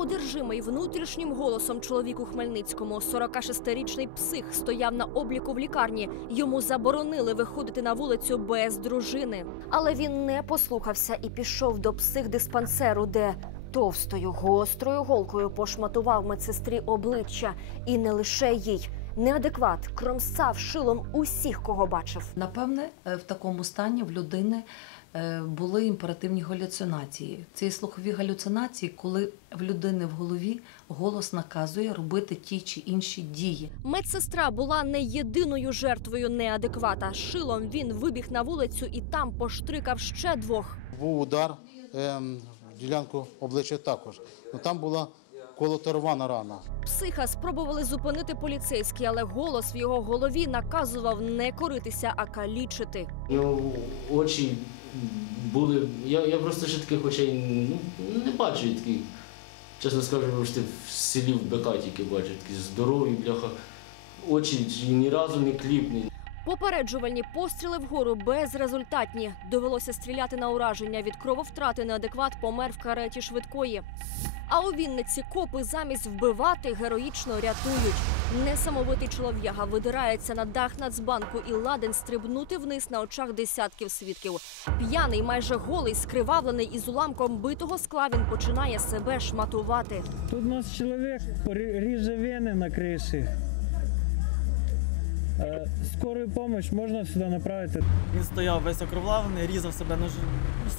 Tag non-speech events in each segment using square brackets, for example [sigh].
одержимий внутрішнім голосом чоловік у Хмельницькому, 46-річний псих, стояв на обліку в лікарні. Йому заборонили виходити на вулицю без дружини. Але він не послухався і пішов до психдиспансеру, де товстою гострою голкою пошматував медсестрі обличчя. І не лише їй. Неадекват кромсав шилом усіх, кого бачив. Напевне, е, в такому стані в людини були імперативні галюцинації. Це слухові галюцинації, коли в людини в голові голос наказує робити ті чи інші дії. Медсестра була не єдиною жертвою неадеквата. Шилом він вибіг на вулицю і там поштрикав ще двох. Був удар ем, в ділянку обличчя також. Ну, там була колоторвана рана. Психа спробували зупинити поліцейські, але голос в його голові наказував не коритися, а калічити. У нього очі були. Я, я просто ще таких очей ну, не бачу. таких. чесно скажу, ти в селі в БК тільки бачу, такі здорові, бляха. Очі ні разу не кліпні. Попереджувальні постріли вгору безрезультатні. Довелося стріляти на ураження. Від крововтрати неадекват помер в кареті швидкої. А у Вінниці копи замість вбивати героїчно рятують. Несамовитий чолов'яга видирається на дах Нацбанку і ладен стрибнути вниз на очах десятків свідків. П'яний, майже голий, скривавлений із уламком битого скла, він починає себе шматувати. Тут у нас чоловік рі- ріже на криші. Е, Скорую допомогу можна сюди направити. Він стояв весь окровавлений, різав себе нож...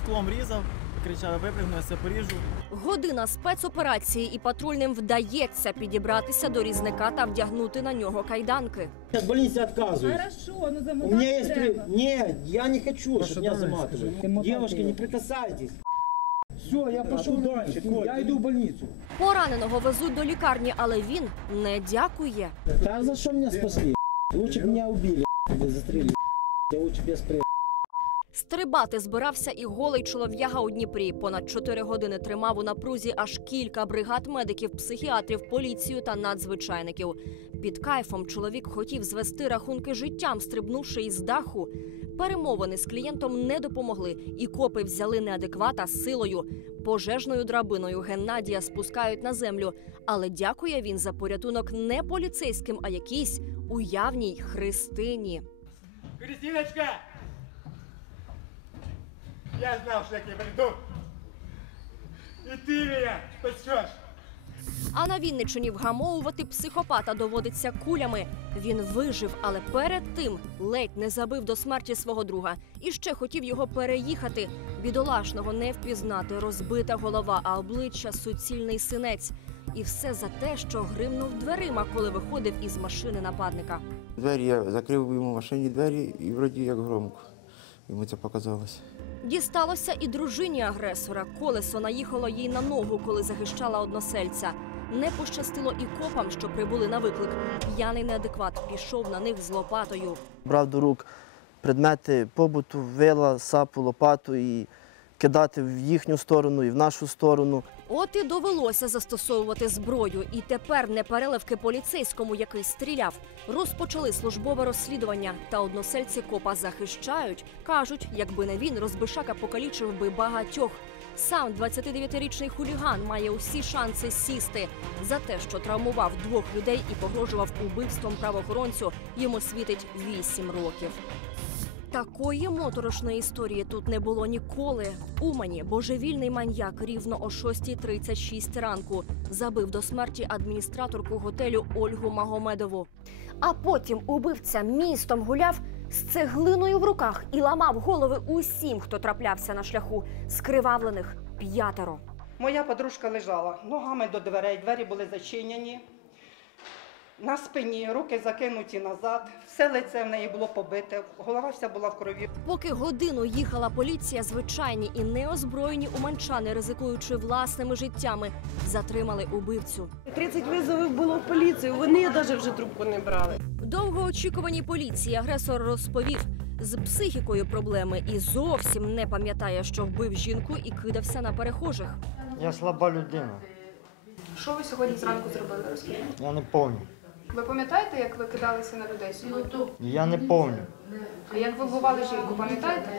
склом різав, кричав, випрягну, я себе поріжу. Година спецоперації і патрульним вдається підібратися до різника та вдягнути на нього кайданки. От больницы отказываюсь. Хорошо, ну замутать У меня есть... При... треба. Нет, я не хочу, чтобы меня заматывали. Девушки, не прикасайтесь. Все, я пошел дальше. Я иду в больницу. Пораненого везуть до лікарні, але він не дякує. Да за что меня спасли? Лучше б меня убили, или застрелили. Я лучше без при... Стрибати збирався і голий чолов'яга у Дніпрі. Понад чотири години тримав у напрузі аж кілька бригад медиків, психіатрів, поліцію та надзвичайників. Під кайфом чоловік хотів звести рахунки життям, стрибнувши із даху. Перемовини з клієнтом не допомогли, і копи взяли неадеквата силою. Пожежною драбиною Геннадія спускають на землю. Але дякує він за порятунок не поліцейським, а якійсь уявній Христині. Кристиночка! Я знал, что я к тебе приду. И ты меня спасешь. А на Вінничині вгамовувати психопата доводиться кулями. Він вижив, але перед тим ледь не забив до смерті свого друга і ще хотів його переїхати. Бідолашного не впізнати, розбита голова, а обличчя суцільний синець. І все за те, що гримнув дверима, коли виходив із машини нападника. Двері я закрив йому в машині двері і вроді як громко. Йому це показалось. Дісталося і дружині агресора. Колесо наїхало їй на ногу, коли захищала односельця. Не пощастило і копам, що прибули на виклик. П'яний неадекват пішов на них з лопатою. брав до рук предмети побуту, вила, сапу, лопату і кидати в їхню сторону і в нашу сторону. От і довелося застосовувати зброю, і тепер непереливки поліцейському, який стріляв, розпочали службове розслідування. Та односельці копа захищають. кажуть, якби не він, розбишака покалічив би багатьох. Сам 29-річний хуліган має усі шанси сісти за те, що травмував двох людей і погрожував убивством правоохоронцю. Йому світить 8 років. Такої моторошної історії тут не було ніколи. Умані божевільний маньяк рівно о 6.36 ранку забив до смерті адміністраторку готелю Ольгу Магомедову. А потім убивця містом гуляв з цеглиною в руках і ламав голови усім, хто траплявся на шляху. Скривавлених п'ятеро. Моя подружка лежала ногами до дверей, двері були зачинені. На спині, руки закинуті назад, все лице в неї було побите, голова вся була в крові. Поки годину їхала поліція, звичайні і неозброєні уманчани, ризикуючи власними життями, затримали убивцю. 30 визовів було в поліцію, вони навіть вже трубку не брали. В довгоочікуваній поліції агресор розповів з психікою проблеми і зовсім не пам'ятає, що вбив жінку і кидався на перехожих. Я слаба людина. Що ви сьогодні зранку зробили? Розкажіть. Я не пам'ятаю. Ви пам'ятаєте, як ви кидалися на людей сьогодні? Я не помню. А як ви вбивали жінку, пам'ятаєте?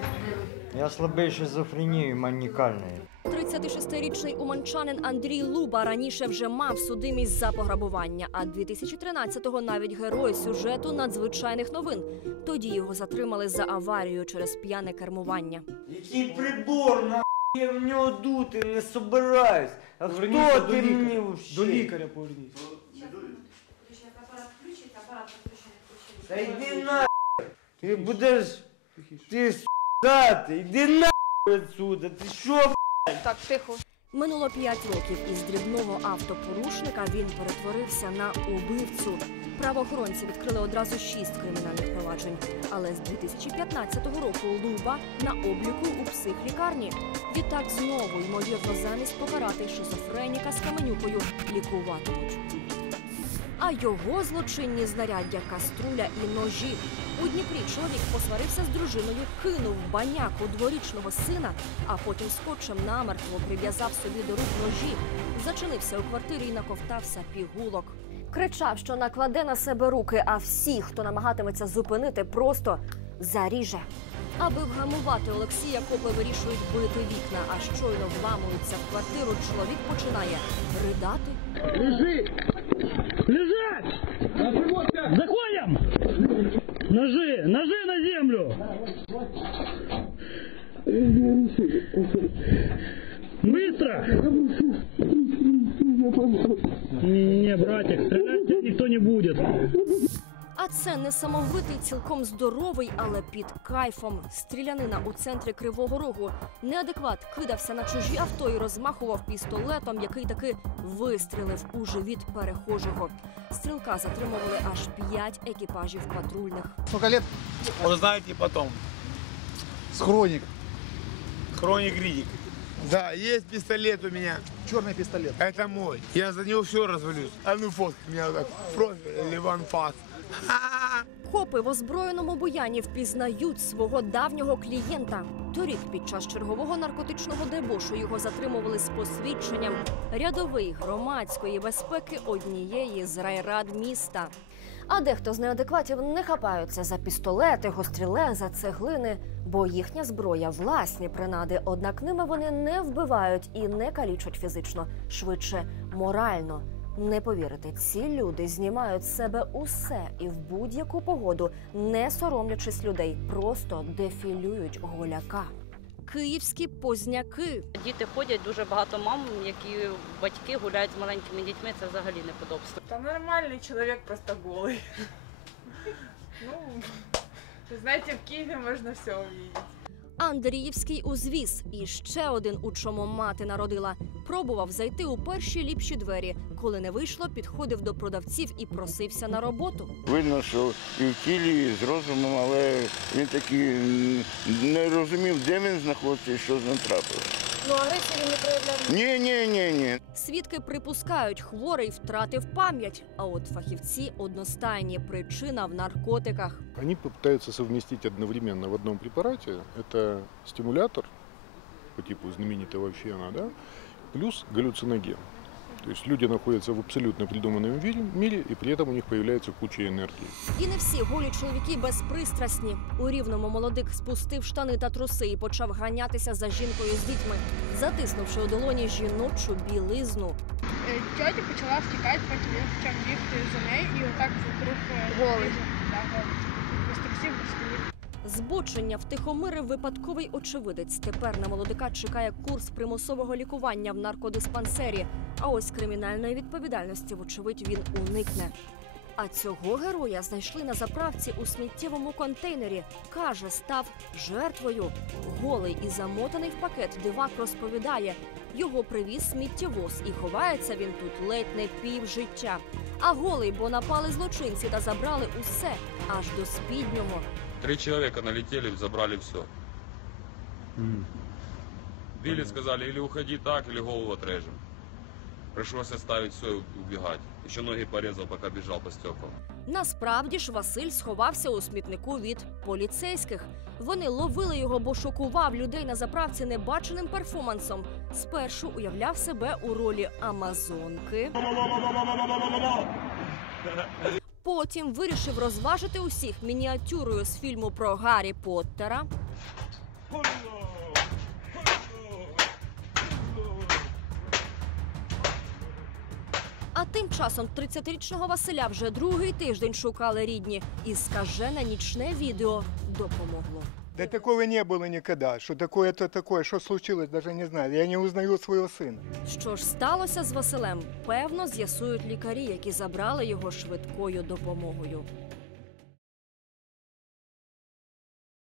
Я слабий шизофренією манікальною. 36-річний уманчанин Андрій Луба раніше вже мав судимість за пограбування, а 2013-го навіть герой сюжету надзвичайних новин. Тоді його затримали за аварію через п'яне кермування. Який прибор, на я в нього дути не собираюсь. А хто ти мені вообще? До лікаря поверніться. Та йди на Ти будеш. Ти с**ти, йди на отсюда. Ти що, Так, тихо. Минуло п'ять років із дрібного автопорушника він перетворився на убивцю. Правоохоронці відкрили одразу шість кримінальних проваджень. Але з 2015 року Луба на обліку у психлікарні. Відтак знову, ймовірно, замість покарати шизофреніка з каменюкою лікуватимуть. А його злочинні знаряддя каструля і ножі. У Дніпрі чоловік посварився з дружиною, кинув баняку дворічного сина, а потім скотчем намертво прив'язав собі до рук ножі, зачинився у квартирі і наковтався пігулок. Кричав, що накладе на себе руки, а всі, хто намагатиметься зупинити, просто заріже. Аби вгамувати Олексія, копи вирішують бити вікна, а щойно вламуються в квартиру, чоловік починає ридати. Лежи! Лежать! Заходим! Ножи! Ножи на землю! Быстро! Не-не-не, братик, стрелять никто не будет. А це несамовитий, цілком здоровий, але під кайфом. Стрілянина у центрі Кривого Рогу. Неадекват кидався на чужі авто і розмахував пістолетом, який таки вистрілив у живіт перехожого. Стрілка затримували аж п'ять екіпажів патрульних. Сколько лет? Узнаете потом. Хронік. Хроник Ридик. Да, есть пистолет у меня. Чорний пістолет. Это мой. Я за него все развалюсь. А ну фоткай меня вот так. Профиль Ливан Пас. Копи в озброєному буяні впізнають свого давнього клієнта. Торік під час чергового наркотичного дебошу його затримували з посвідченням рядовий громадської безпеки однієї з райрад міста. А дехто з неадекватів не хапаються за пістолети, гостріле, за цеглини, бо їхня зброя власні принади. Однак ними вони не вбивають і не калічать фізично, швидше морально. Не повірите, ці люди знімають з себе усе і в будь-яку погоду, не соромлячись людей, просто дефілюють голяка. Київські позняки. Діти ходять дуже багато мам, які батьки гуляють з маленькими дітьми. Це взагалі неподобство. Да нормальный человек, просто голый. Ну, вы знаете, в Киеве можно все увидеть. Андріївський узвіз і ще один, у чому мати народила. Пробував зайти у перші ліпші двері. коли не вийшло, підходив до продавців і просився на роботу. Видно, що і в тілі, і з розумом, але він таки не розумів, де він знаходиться і що з ним трапилося. Ну агресії він не проявляв. Ні, ні, ні, ні. Свідки припускають, хворий втратив пам'ять. А от фахівці одностайні причина в наркотиках. Они попытаются совместить одновременно в одном препарате. Это стимулятор по типу знаменитого фена, да, плюс галлюциноген. То есть люди находятся в абсолютно придуманном мире, и при этом у них появляется куча энергии. І не всі голі чоловіки безпристрасні. У рівному молодик спустив штани та труси і почав ганятися за жінкою з дітьми, затиснувши у долоні жіночу білизну. Тетя почала втікати, потім він почав бігти за нею і отак вокруг голий. Без трусів, без штанів. Збочення втихомирив випадковий очевидець. Тепер на молодика чекає курс примусового лікування в наркодиспансері. А ось кримінальної відповідальності, вочевидь, він уникне. А цього героя знайшли на заправці у сміттєвому контейнері. Каже, став жертвою. Голий і замотаний в пакет дивак розповідає. Його привіз сміттєвоз, і ховається він тут ледь не пів життя. А голий, бо напали злочинці та забрали усе аж до спіднього. Три человека налетели, забрали все. Били, сказали, или уходи так, или голову отрежем. Пришлось оставить все и убегать. Еще ноги порезал, пока бежал по стеклам. Насправді ж Василь сховався у смітнику від поліцейських. Вони ловили його, бо шокував людей на заправці небаченим перформансом. Спершу уявляв себе у ролі Амазонки. [laughs] Потім вирішив розважити усіх мініатюрою з фільму про Гаррі Поттера. А тим часом 30-річного Василя вже другий тиждень шукали рідні, і скажене нічне відео допомогло. Да такого не было никогда. Что такое-то такое, что случилось, даже не знаю. Я не узнаю своего сына. Що ж сталося з Василем, певно, з'ясують лікарі, які забрали його швидкою допомогою.